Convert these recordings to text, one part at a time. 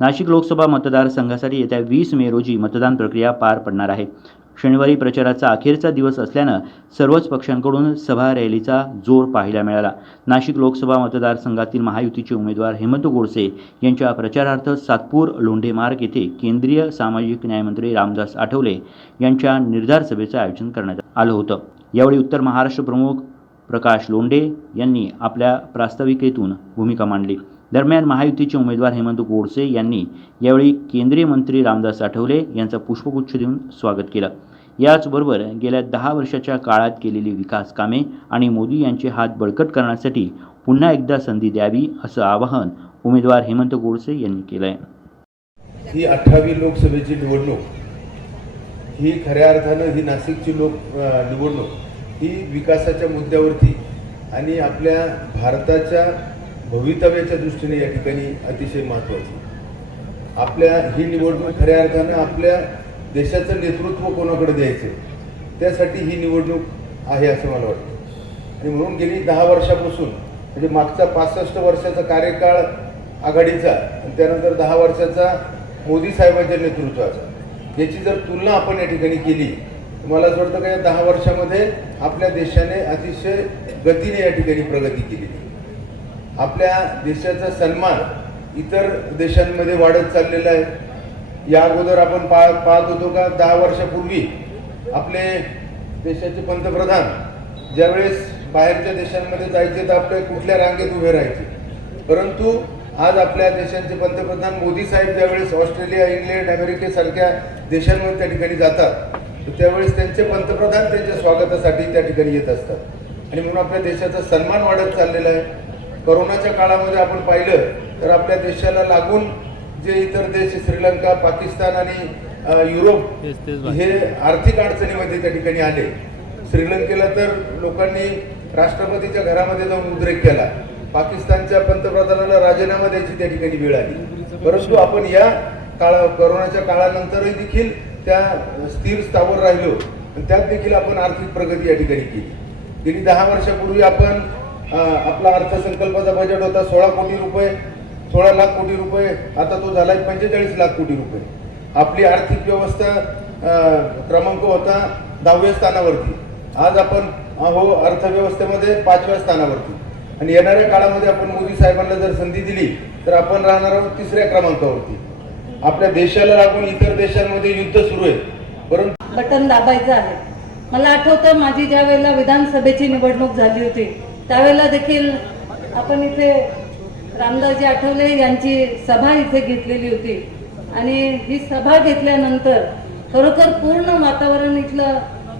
नाशिक लोकसभा मतदारसंघासाठी येत्या 20 मे रोजी मतदान प्रक्रिया पार पडणार आहे. शनिवारी प्रचाराचा अखेरचा दिवस असल्यानं सर्वच पक्षांकडून सभा रॅलीचा जोर पाहायला मिळाला. नाशिक लोकसभा मतदारसंघातील महायुतीचे उमेदवार हेमंत गोडसे यांच्या प्रचारार्थ सातपूर लोंढे मार्ग येथे केंद्रीय सामाजिक न्यायमंत्री रामदास आठवले यांच्या निर्धार सभेचं आयोजन करण्यात आलं होतं. यावेळी उत्तर महाराष्ट्र प्रमुख प्रकाश लोंढे यांनी आपल्या प्रास्ताविकेतून भूमिका मांडली. दरम्यान महायुतीचे उमेदवार हेमंत गोडसे यांनी यावेळी केंद्रीय मंत्री रामदास आठवले यांचं पुष्पगुच्छ देऊन स्वागत केलं. याचबरोबर गेल्या 10 वर्षाच्या काळात केलेली विकास कामे आणि मोदी यांचे हात बळकट करण्यासाठी पुन्हा एकदा संधी द्यावी असं आवाहन उमेदवार हेमंत गोडसे यांनी केलंय. ही 18वी लोकसभेची निवडणूक ही खऱ्या अर्थानं ही नाशिकची निवडणूक ही विकासाच्या मुद्द्यावरती आणि आपल्या भारताच्या भवितव्याच्या दृष्टीने या ठिकाणी अतिशय महत्त्वाची. आपल्या ही निवडणूक खऱ्या अर्थानं आपल्या देशाचं नेतृत्व कोणाकडे द्यायचं त्यासाठी ही निवडणूक आहे असं मला वाटतं. आणि म्हणून गेली 10 वर्षापासून म्हणजे मागचा 65 वर्षाचा कार्यकाळ आघाडीचा आणि त्यानंतर 10 वर्षाचा मोदी साहेबांच्या नेतृत्वाचा याची जर तुलना आपण या ठिकाणी केली तर मला असं वाटतं की या 10 वर्षामध्ये आपल्या देशाने अतिशय गतीने या ठिकाणी प्रगती केली. आपल्या देशाचा सन्मान इतर देशांमध्ये वाढत चाललेला आहे. या अगोदर आपण पाहत होतो का 10 वर्षापूर्वी आपले देशाचे पंतप्रधान ज्यावेळेस बाहेरच्या देशांमध्ये जायचे तर आपल्या कुठल्या रांगेत उभे राहायचे, परंतु आज आपल्या देशाचे पंतप्रधान मोदी साहेब ज्यावेळेस ऑस्ट्रेलिया, इंग्लंड, अमेरिकेसारख्या देशांमध्ये त्या ठिकाणी जातात तर त्यावेळेस त्यांचे पंतप्रधान त्यांच्या स्वागतासाठी त्या ठिकाणी येत असतात आणि म्हणून आपल्या देशाचा सन्मान वाढत चाललेला आहे. कोरोनाच्या काळामध्ये आपण पाहिलं तर आपल्या देशाला लागून जे इतर देश श्रीलंका, पाकिस्तान आणि युरोप हे आर्थिक अडचणीमध्ये त्या ठिकाणी आले. श्रीलंकेला तर लोकांनी राष्ट्रपतीच्या घरामध्ये जाऊन उद्रेक केला. पाकिस्तानच्या पंतप्रधानाला राजीनामा द्यायची त्या ठिकाणी वेळ आली. परंतु आपण या कोरोनाच्या काळानंतरही देखील त्या स्थिर स्थावर राहिलो आणि त्यात देखील आपण आर्थिक प्रगती या ठिकाणी केली. गेली 10 वर्षापूर्वी आपण आपला अर्थसंकल्पाचा बजेट होता 16 कोटी रुपये, 16 लाख कोटी रुपये, आता तो झाला 45 लाख कोटी रुपये. आपली आर्थिक व्यवस्था क्रमांक होता 10व्या स्थानावरती, आज आपण अर्थव्यवस्थेमध्ये 5व्या स्थानावरती आणि येणाऱ्या काळामध्ये आपण मोदी साहेबांना जर संधी दिली तर आपण राहणार आहोत 3ऱ्या क्रमांकावरती. आपल्या देशाला लागून इतर देशांमध्ये युद्ध सुरू आहे परंतु बटन दाबायचं आहे. मला आठवतं माझी ज्या वेळेला विधानसभेची निवडणूक झाली होती त्यावेळेला देखील आपण इथे रामदासजी आठवले यांची सभा इथे घेतलेली होती आणि ही सभा घेतल्यानंतर खरोखर पूर्ण वातावरण इथलं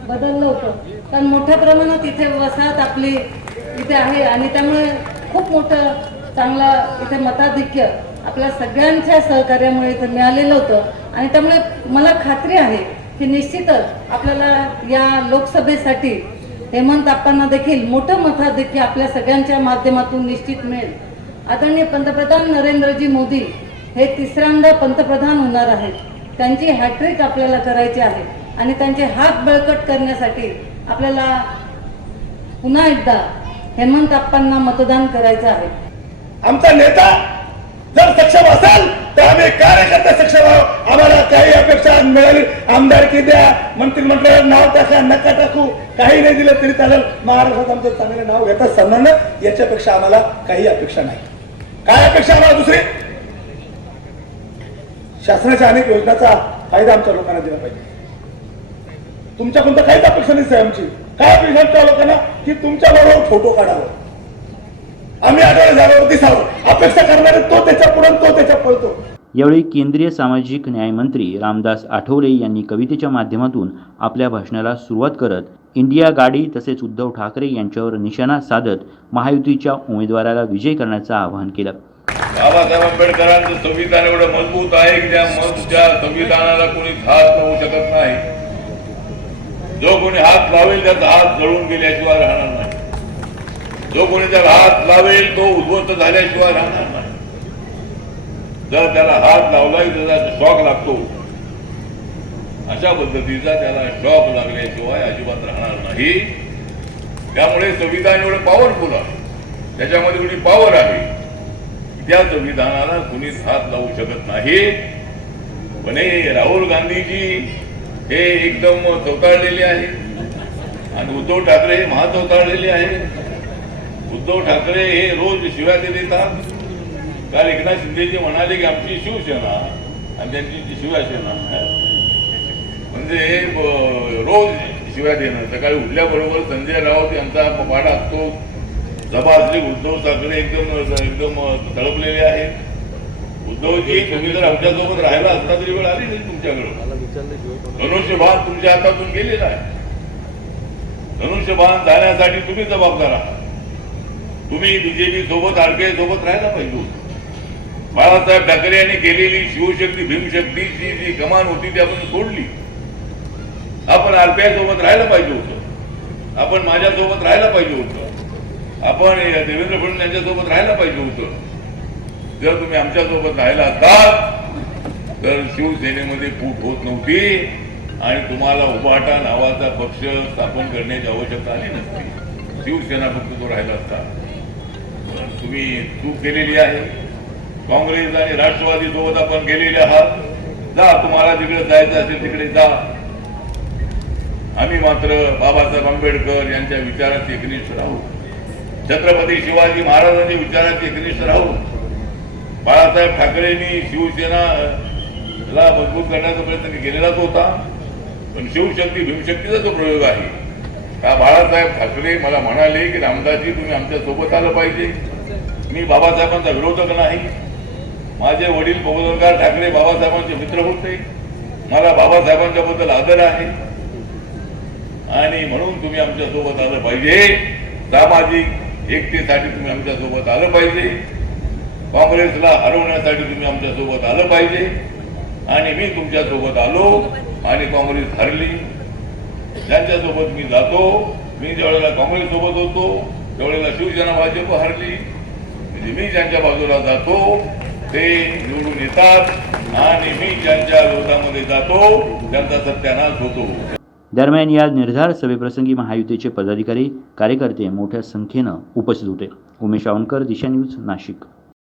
बदललं होतं. कारण मोठ्या प्रमाणात इथे वसाहत आपली इथे आहे आणि त्यामुळे खूप मोठं चांगला इथे मताधिक्य आपल्या सगळ्यांच्या सहकार्यामुळे इथे मिळालेलं होतं आणि त्यामुळे मला खात्री आहे की निश्चितच आपल्याला या लोकसभेसाठी हेमंत आप्पांना देखील मोठं मताधिक्य आपल्या सगळ्यांच्या माध्यमातून निश्चित मिळेल. आदरणीय पंतप्रधान नरेंद्रजी मोदी हे 3ऱ्यांदा पंतप्रधान होणार आहेत. त्यांची हॅट्रिक आपल्याला करायची आहे आणि त्यांचे हात बळकट करण्यासाठी आपल्याला पुन्हा एकदा हेमंत आप्पांना मतदान करायचं आहे. आमचा नेता जर सक्षम असेल तर आम्ही कार्यकर्ते सक्षम आहोत. आम्हाला काही अपेक्षा मिळेल, आमदारकी द्या, मंत्रिमंडळात नाव टाका, नका टाकू, काही नाही दिलं तरी चालेल. महाराष्ट्रात आमचं चांगलं नाव घेतात सन्मान, याच्यापेक्षा आम्हाला काही अपेक्षा नाही. काय अपेक्षा आम्हाला दुसरी? शासनाच्या अनेक योजनांचा फायदा आमच्या लोकांना दिला पाहिजे. तुमच्याकडून तर काहीच अपेक्षा नाही आमची. काय अपेक्षा आमच्या लोकांना की तुमच्या बरोबर फोटो काढावं, आम्ही आठवडे झाल्यावर दिसावं. अपेक्षा करणारे तो त्याच्या पुढे तो त्याच्या पळतो. यावेळी केंद्रीय सामाजिक न्यायमंत्री रामदास आठवले यांनी कवितेच्या माध्यमातून आपल्या भाषणाला सुरुवात करत इंडिया गाडी तसेच उद्धव ठाकरे यांच्यावर निशाणा साधत महायुतीच्या उमेदवाराला विजय करण्याचं आवाहन केलं. बाबासाहेब आंबेडकरांचं संविधान एवढं मजबूत आहे की त्या संविधानाला कोणी हात लावू शकत नाही. जो कोणी हात लावेल त्याचा हात जळून गेल्याशिवाय राहणार नाही. जो कोणी त्याला हात लावेल तो उद्ध्वस्त झाल्याशिवाय राहणार नाही. जर त्याला हात लावला की त्याचा शॉक लागतो, अशा पद्धतीचा त्याला शॉक लागल्याशिवाय अजिबात राहणार नाही. त्यामुळे संविधान एवढं पॉवरफुल आहे, त्याच्यामध्ये एवढी पॉवर आहे त्या संविधानाला कुणीच हात लावू शकत नाही. पण हे राहुल गांधीजी हे एकदम चवताळलेले आहे आणि उद्धव ठाकरे हे महाचवताळलेले आहे. उद्धव ठाकरे हे रोज शिव्या देतात. काल एकनाथ शिंदेजी म्हणाले की आमची शिवसेना आणि त्यांची जी शिवसेना म्हणजे रोज शिव्या देणं. सकाळी उठल्याबरोबर संजय राऊत यांचा वाडा असतो, सभा असली. उद्धव ठाकरे एकदम तळपलेले आहेत. उद्धवजी, तुम्ही जर आमच्यासोबत राहायला असता तरी वेळ आली नाही तुमच्याकडे. धनुष्यबाण तुमच्या हातातून गेलेला आहे. धनुष्यबाण जाण्यासाठी तुम्ही जबाबदार आहात. तुम्ही बीजेपी सोबत आरपीआय सोबत राहायला पाहिजे होतं. बाळासाहेब ठाकरे यांनी केलेली शिवशक्ती भीमशक्तीची जी कमान होती ती आपण सोडली. आपण आरपीआय सोबत राहायला पाहिजे होतं. आपण माझ्यासोबत राहायला पाहिजे होतं. आपण देवेंद्र फडणवीस यांच्यासोबत राहायला पाहिजे होतं. जर तुम्ही आमच्यासोबत राहिला असतात तर शिवसेनेमध्ये फूट होत नव्हती आणि तुम्हाला उभाटा नावाचा पक्ष स्थापन करण्याची आवश्यकता आली नसती. शिवसेना फक्त तो राहिला असता. तुम्ही चूक केलेली आहे. काँग्रेस आणि राष्ट्रवादी सोबत आपण गेलेले आहात. जा, तुम्हाला जिकडे जायचं असेल तिकडे जा. आम्ही मात्र बाबासाहेब आंबेडकर यांच्या विचारात एकनिष्ठ राहू. छत्रपती शिवाजी महाराजांच्या विचारात एकनिष्ठ राहू. बाळासाहेब ठाकरेंनी शिवसेनाला मजबूत करण्याचा प्रयत्न केलेलाच होता. पण शिवशक्ती भीमशक्तीचा जो प्रयोग आहे, का बाळासाहेब ठाकरे मला म्हणाले की रामदासजी तुम्ही आमच्या सोबत आलं पाहिजे. मी बाबासाहेबांचा विरोधक नाही. माझे वडील पवनगार ठाकरे बाबासाहेबांचे मित्र होते. मला बाबासाहेबांच्या बद्दल आदर आहे आणि म्हणून तुम्ही आमच्या सोबत आलं पाहिजे. सामाजिक एकतेसाठी तुम्ही आमच्या सोबत आलं पाहिजे. काँग्रेसला हरवण्यासाठी तुम्ही आमच्या सोबत आलं पाहिजे. आणि मी तुमच्या सोबत आलो आणि काँग्रेस हरली. ज्यांच्यासोबत मी जातो, मी ज्यावेळेला काँग्रेस सोबत होतो त्यावेळेला शिवसेना भाजप हरली. म्हणजे मी ज्यांच्या बाजूला जातो ते निवडून येतात आणि मी ज्यांच्या विरोधामध्ये जातो त्यांचा सत्यानाश होतो. दरम्यान या निर्धार सभेप्रसंगी महायुतीचे पदाधिकारी कार्यकर्ते मोठ्या संख्येनं उपस्थित होते. उमेश आवनकर, दिशा न्यूज, नाशिक.